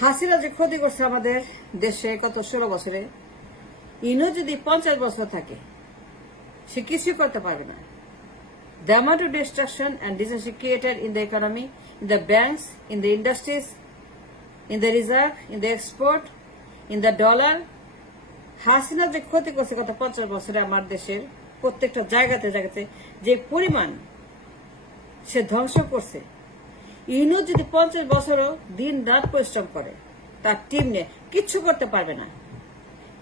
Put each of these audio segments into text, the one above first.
হাসিনা যে ক্ষতি করছে আমাদের দেশে গত 16 বছরে, ইনো যদি 50 বছর থাকে সে কিছু করতে পারবে না। The amount of destruction and disaster created in the economy, in the banks, in the industries, in the reserve, in the export, in the dollar, Hasina যে ক্ষতি করছে গত 50 বছরে আমার দেশের প্রত্যেকটা জায়গাতে জায়গাতে যে পরিমাণ সে ধ্বংস করছে, ইউনুস যদি 50 বছরও দিন রাত পরিশ্রম করে তার টিম নিয়ে কিচ্ছু করতে পারবে না,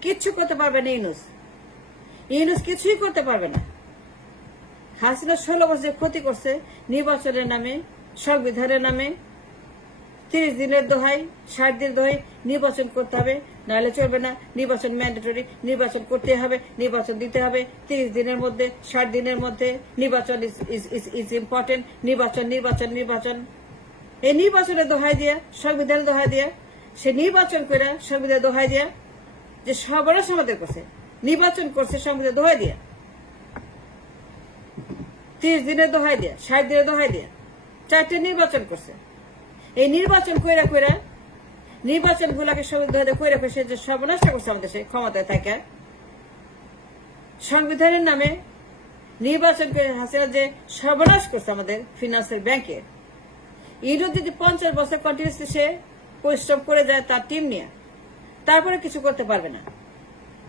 কিচ্ছু করতে পারবে না। ইউনুস কিছুই করতে পারবে না। হাসিনা 16 বছর ক্ষতি করছে নির্বাচনের নামে, সংবিধানের নামে, 30 দিনের দোহাই, 60 দিনের দোহাই, নির্বাচন করতে হবে, নাহলে চলবে না, নির্বাচন ম্যান্ডেটরি, নির্বাচন করতে হবে, নির্বাচন দিতে হবে 30 দিনের মধ্যে, 60 দিনের মধ্যে, নির্বাচন ইজ ইম্পর্টেন্ট, নির্বাচন নির্বাচন নির্বাচন। এই নির্বাচনের দোহাই দিয়া, সংবিধানের দোহাই দিয়া, সে নির্বাচন করে সংবিধানের দোহাই দিয়া যে সর্বনাশ আমাদের করছে, নির্বাচন করছে সংবিধানের দোহাই দিয়া, 30 দিনের দোহাই দিয়া, 60 দিনের দোহাই দিয়া, 4টে নির্বাচন করছে। এই নির্বাচন কইরা কইরা নির্বাচন গুলাকে সংবিধান কইরা কইরা সে যে সর্বনাশটা করছে আমাদের সে ক্ষমতায় থাকে, সংবিধানের নামে নির্বাচন করে হাসিনা যে সর্বনাশ করছে আমাদের ফিনান্সের ব্যাংকের। ইউরো যদি 50 বছর কন্টিনিউসলি সে পরিশ্রম করে যায় তার টিম নিয়ে, তারপরে কিছু করতে পারবে না।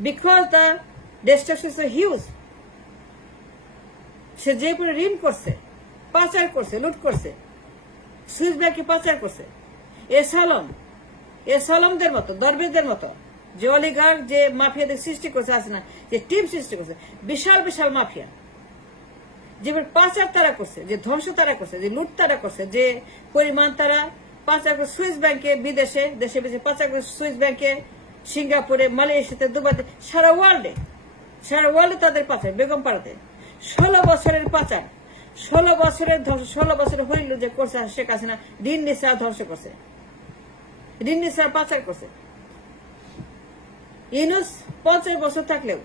Because the destruction is huge. সে যে পরে ঋণ করছে, পাচার করছে, লুট করছে, সুইস ব্যাংকে পাচার করছে, এসালমদের মতো, দরবেশদের মতো যে অলিগার্ক, যে মাফিয়াদের সৃষ্টি করছে, আছে না, যে টিম সৃষ্টি করছে, বিশাল বিশাল মাফিয়া, যে পাচার তারা করছে, যে ধ্বংস তারা করছে, যে লুট তারা করছে, যে পরিমাণ তারা পাচার করে সুইস ব্যাংকে, বিদেশে, দেশে বিদেশে পাচার করে, সুইস ব্যাংকে, সিঙ্গাপুরে, মালয়েশিয়াতে, দুবাইতে, সারা ওয়ার্ল্ডে তাদের পাচার। বেগম পাড়াতে 16 বছরের পাচার, 16 বছরের ধ্বংস, 16 বছরের হইল যে করছে শেখ হাসিনা, ঋণ নিচে ধ্বংস করছে, ঋণ নিচে পাচার করছে। ইউনুস 50 বছর থাকলেও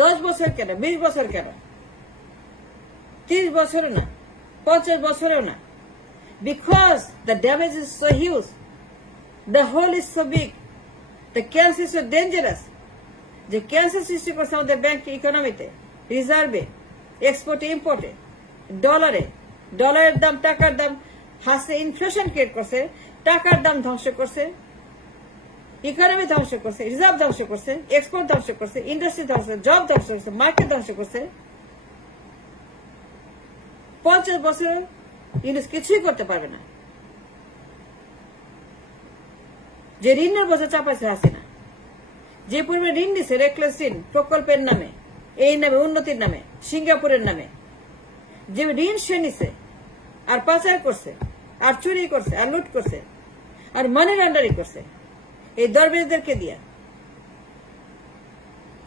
10 বছর কেন, 20 বছর কেন, 30 বছরও না, 50 বছরেও না। Because the damage is so huge, the hole is so big, the cancer is so dangerous. যে ক্যান্সার সৃষ্টি করছে আমাদের ব্যাংক ইকোনমিতে, রিজার্ভে, এক্সপোর্টে, ইম্পোর্টে, ডলারের দাম, টাকার দাম হাসে ইনফ্লেশন ক্রিয়েট করছে, টাকার দাম ধ্বংস করছে, ইকোনমি ধ্বংস করছে, রিজার্ভ ধ্বংস করছে, এক্সপোর্ট ধ্বংস করছে, ইন্ডাস্ট্রি ধ্বংস করছে, জব ধ্বংস করছে, মার্কেট ধ্বংস করছে। 50 বছর ইউনুস কিছুই করতে পারবে না। যে ঋণের বোঝা চাপাইছে হাসিনা, যে পরিমাণ ঋণ দিছে, রেকলেস ঋণ, প্রকল্পের নামে, এই নামে, উন্নতির নামে, সিঙ্গাপুরের নামে, যে ঋণ সে নিছে আর পাচার করছে, আর চুরি করছে, আর লুট করছে, আর মানি লন্ডারিং করছে, এই দরবেশদেরকে দিয়া,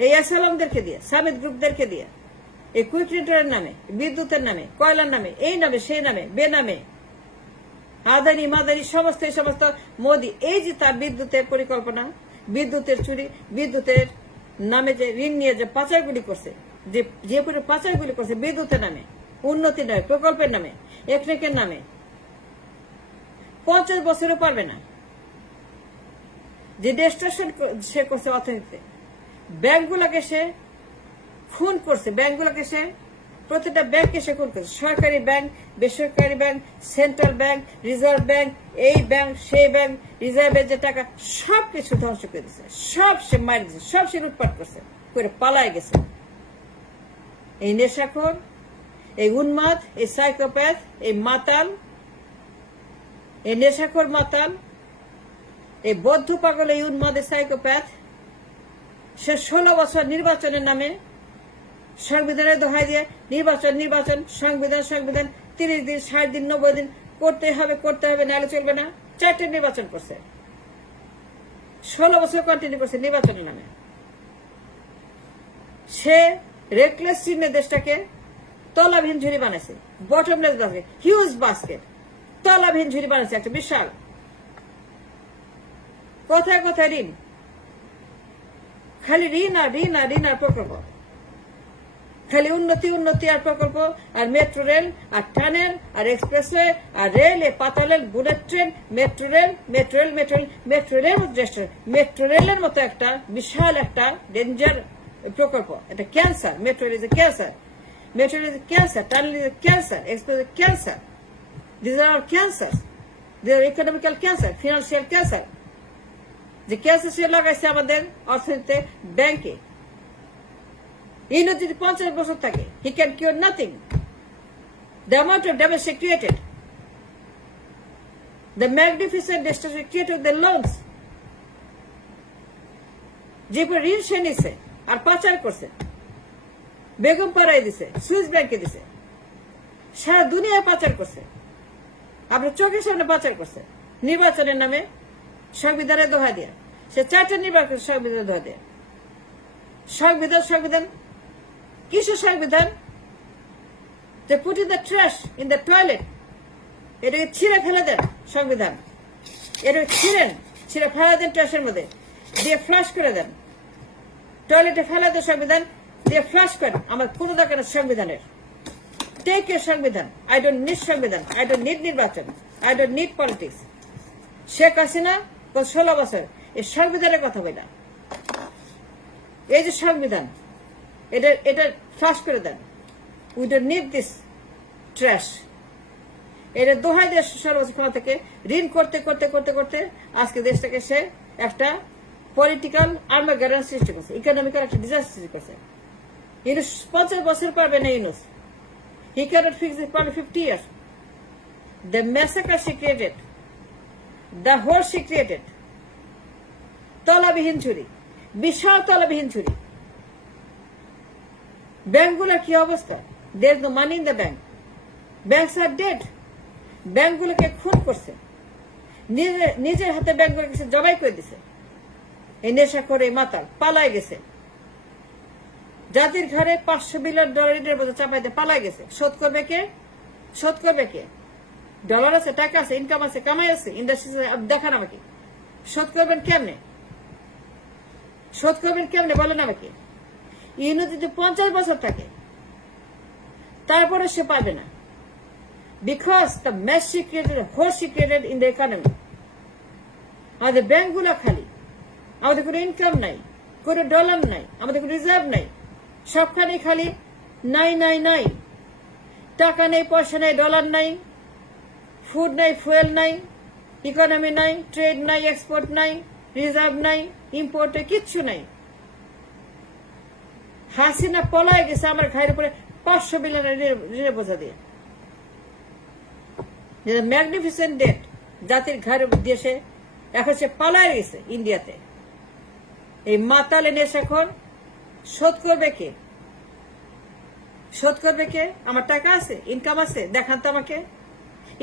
এই আসালামদেরকে দিয়া, সামিদ গ্রুপদেরকে দিয়া, এই কুইক রিটার্নের নামে, বিদ্যুতের নামে, কয়লার নামে, এই নামে, সেই নামে, বেনামে, আদানি মাদানি সমস্ত, এই সমস্ত মোদি, এই যে তার বিদ্যুতের পরিকল্পনা, বিদ্যুতের চুরি, বিদ্যুতের নামে যে ঋণ নিয়ে যে পাচারগুলি করছে, যে পাচারগুলি করছে বিদ্যুতের নামে, উন্নতির নামে, প্রকল্পের নামে, একনেকের নামে, 50 বছরও পারবে না। যে ডিস্ট্রাকশন সে করছে অর্থনীতিতে, ব্যাংকগুলোকে সে খুন করছে, ব্যাংকগুলোকে সে, প্রতিটা ব্যাংককে সে খুন করছে, সরকারি ব্যাংক, বেসরকারি bank, central bank, reserve bank, এই ব্যাংক, সেই ব্যাংক, রিজার্ভের যে টাকা, সবকিছু ধ্বংস করে দিচ্ছে, সব সে মারি দিচ্ছে, সব সে লুটপাট করছে, করে পালায় গেছে। এই নেশাখোর, এই উন্মাদ, এই সাইকোপ্যাথ, এই মাতাল, এই নেশাখোর মাতাল, এই বদ্ধ পাগল, এই উন্মাদ, এই সাইকোপ্যাথ, সে 16 বছর নির্বাচনের নামে, সংবিধানের দোহাই দিয়ে নির্বাচন, সংবিধান, 30 দিন, 60 দিন, 90 দিন করতে হবে, নাহলে চলবে না। 4টে নির্বাচন করছে, 16 বছর কন্টিনিউ করছে নির্বাচনের নামে। সে রেকলেস চিহ্নে দেশটাকে তলাবিহীন ঝুড়ি বানাইছে, বটমলেস বাস্কেট, হিউজ বাস্কেট, তলাবিহীন ঝুড়ি বানাইছে, একটা বিশাল। কোথায় কোথায় ঋণ, খালি ঋণ আর ঋণ আর ঋণ আর প্রকল্প, খালি উন্নতি উন্নতি আর প্রকল্প আর মেট্রো রেল আর টানেল আর এক্সপ্রেসওয়ে আর রেল পাতাল rail bullet train metro rail metro rail metro rail metro rail metro রেলের মতো একটা বিশাল একটা ডেঞ্জার প্রকল্প এটা cancer metro rail is a cancer metro rail is a cancer tunnel is a cancer express is cancer this are all cancer they are economical cancer financial cancer যে cancer সে লাগাইছে আমাদের অর্থনীতিতে ব্যাংকে যদি 50 বছর থাকে he can cure nothing. The amount of damage he created, the magnificent destruction created the loans, যে ঋণ সে নিছে আর পাচার করছে বেগম পাড়ায় দিছে সুইস ব্যাংকে দিছে সারা দুনিয়ায় পাচার করছে আপনার চোখের সামনে পাচার করছে নির্বাচনের নামে সংবিধানের দোহা দিয়ে সে 4টা নির্বাচন সংবিধানের দোহা দিয়ে সংবিধান কিসের সংবিধান যে putting the trash in the toilet এটাকে ছিঁড়ে ফেলে দেন সংবিধান এটাকে ছিঁড়ে ফেলে দেন ট্রাশের মধ্যে দিয়ে ফ্লাশ করে দেন টয়লেটে ফেলে দেন সংবিধান দিয়ে ফ্লাশ করেন আমার কোনো দরকার সংবিধানের টেক এ সংবিধান আই ডোন্ট নিড সংবিধান আই ডোন্ট নিড নির্বাচন I don't need politics Sheikh Hasina 16 বছর এই সংবিধানের কথা বলে এই যে সংবিধান এটা ফ্লাশ করে দেন we don't need this trash এটা দোহাই দেশ 16 বছর ক্ষমতা থেকে ঋণ করতে করতে করতে করতে আজকে দেশটাকে সে একটা পলিটিক্যাল আর্মাগেডন সৃষ্টি করছে ইকোনমিক্যাল একটা ডিজাস্টার সৃষ্টি করছে ইউনুস 50 বছর পারবে না Yunus he cannot fix it for 50 years the massacre she created the hole she created তলাবিহীন চুরি বিশাল তলাবিহীন চুরি ব্যাংকগুলোর কি অবস্থা there no money in the bank banks are dead ব্যাংকগুলোকে খুন করছে নিজের হাতে ব্যাংকগুলোকে জবাই করে দিছে এই নেশা করে মাতাল পালায় গেছে জাতির ঘরে $500 বিলিয়ন ঋণের বোঝা চাপাইতে পালায় গেছে শোধ করবে কে ডলার আছে টাকা আছে ইনকাম আছে কামাই আছে ইন্ডাস্ট্রি দেখান আমাকে শোধ করবেন কেমনে বলেন আমাকে ইউনুস যদি 50 বছর থাকে তারপরে সে পাবে না because the mess she created hole she created in the economy আমাদের ব্যাংকগুলো খালি আমাদের কোনো ইনকাম নাই কোনো ডলার নাই আমাদের কোনো রিজার্ভ নাই সবখানে খালি নাই টাকা নেই পয়সা নাই ডলার নাই ফুড নাই ফুয়েল নাই ইকোনমি নাই ট্রেড নাই এক্সপোর্ট নাই রিজার্ভ নাই ইম্পোর্টে কিচ্ছু নাই হাসিনা পলায় গেছে আমার ঘায়ের উপরে $500 বিলিয়ন ঋণের বোঝা দিয়ে ম্যাগনিফিসেন্ট ডেট জাতির ঘায়ের দেশে এখন সে পালায় গেছে ইন্ডিয়াতে এই মাতালে নেশাখোর শোধ করবে কে আমার টাকা আছে ইনকাম আছে দেখান তো আমাকে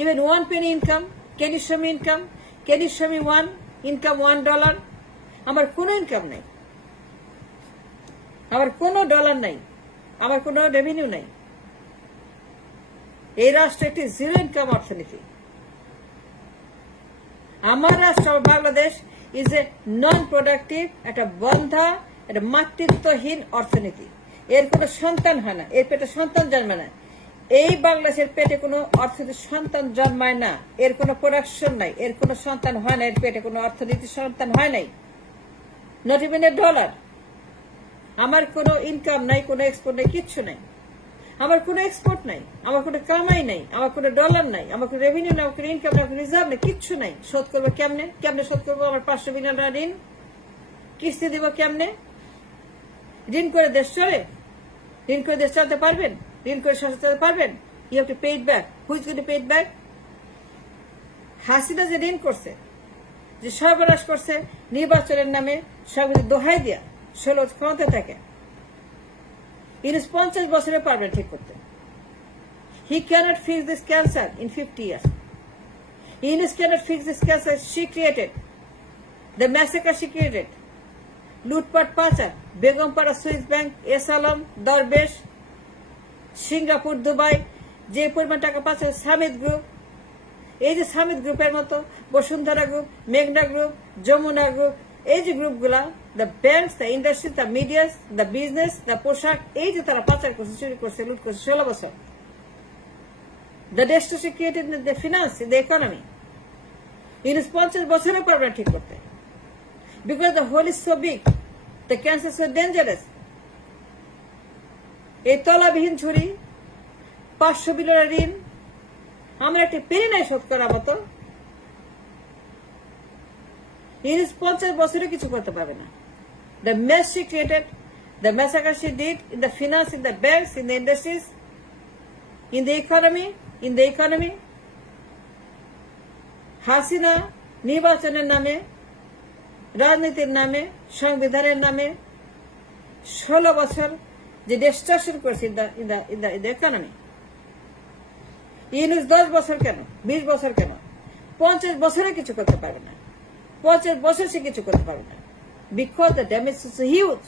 even 1 penny income can you show me income can you show me income $1 আমার কোনো ইনকাম নাই আমার কোনো ডলার নাই আমার কোনো রেভিনিউ নাই এই রাষ্ট্র একটি জিরো ইনকাম অর্থনীতি আমার রাষ্ট্র Bangladesh is a non productive একটা বন্ধা একটা মাতৃত্বহীন অর্থনীতি এর কোনো সন্তান হয় না এর পেটে সন্তান জন্মায় না এই বাংলাদেশের পেটে কোনো অর্থনীতির সন্তান জন্মায় না এর কোনো প্রোডাকশন নাই এর কোনো সন্তান হয় না এর পেটে কোনো অর্থনীতির সন্তান হয় নাই নট ইভেন এ ডলার আমার কোনো ইনকাম নাই কোনো এক্সপোর্ট নাই কিচ্ছু নাই আমার কোনো এক্সপোর্ট নাই আমার কোনো কামাই নাই আমার কোনো ডলার নাই আমার কোনো রেভিনিউ নাই আমার কোনো ইনকাম নাই কোনো রিজার্ভ নাই কিচ্ছু নাই শোধ করবো কেমনে শোধ করবো আমার $500 বিলিয়ন ঋণ কিস্তি দিব কেমনে ঋণ করে দেশ চলতে পারবেন ঋণ করে সচেতন চলতে পারবেন you have to pay it back who is going to pay it back Hasina যে ঋণ করছে যে সর্বনাশ করছে নির্বাচনের নামে সবকিছু দোহাই দিয়া 16 ক্ষমতা থাকে ইউনুস 50 বছরে পারবেন ঠিক করতে he cannot fix this cancer in 50 years Yunus cannot fix this cancer she created the massacre she created লুটপাট পাচার Begumpara Swiss bank S Alam দরবেশ সিঙ্গাপুর দুবাই যে পরিমাণ টাকা পাচ্ছে সামিত গ্রুপ এই যে সামিত গ্রুপের মতো বসুন্ধরা গ্রুপ মেঘনা গ্রুপ যমুনা গ্রুপ এই যে গ্রুপগুলা, the banks, the industry, the medias, the business, the পোশাক, এই যে তারা পাচার করছে, চুরি করছে, লুট করছে 16 বছর। The destruction created in the finance, in the economy. Yunus 50 বছরেও পারবে না ঠিক করতে। Because the hole is so big, the cancer is so dangerous. এই তলাবিহীন ঝুড়ি, 500 বিলিয়ন ঋণ, আমরা একটি পেনি নাই শোধ করার মতো। ইউনুস 50 বছরে কিছু করতে পারবে না। The mess she created, the massacre she did in the finance, in the banks, in the industries, in the economy, Hasina নির্বাচনের নামে, রাজনীতির নামে, সংবিধানের নামে 16 বছর যে ডিস্ট্রাকশন করেছে ইন দ্য ইকোনমি। ইউনুস 10 বছর কেন, 20 বছর কেন, 50 বছরে কিছু করতে পারবে না। 50 বছর সে কিছু করতে পারবে না। Because the damage is huge.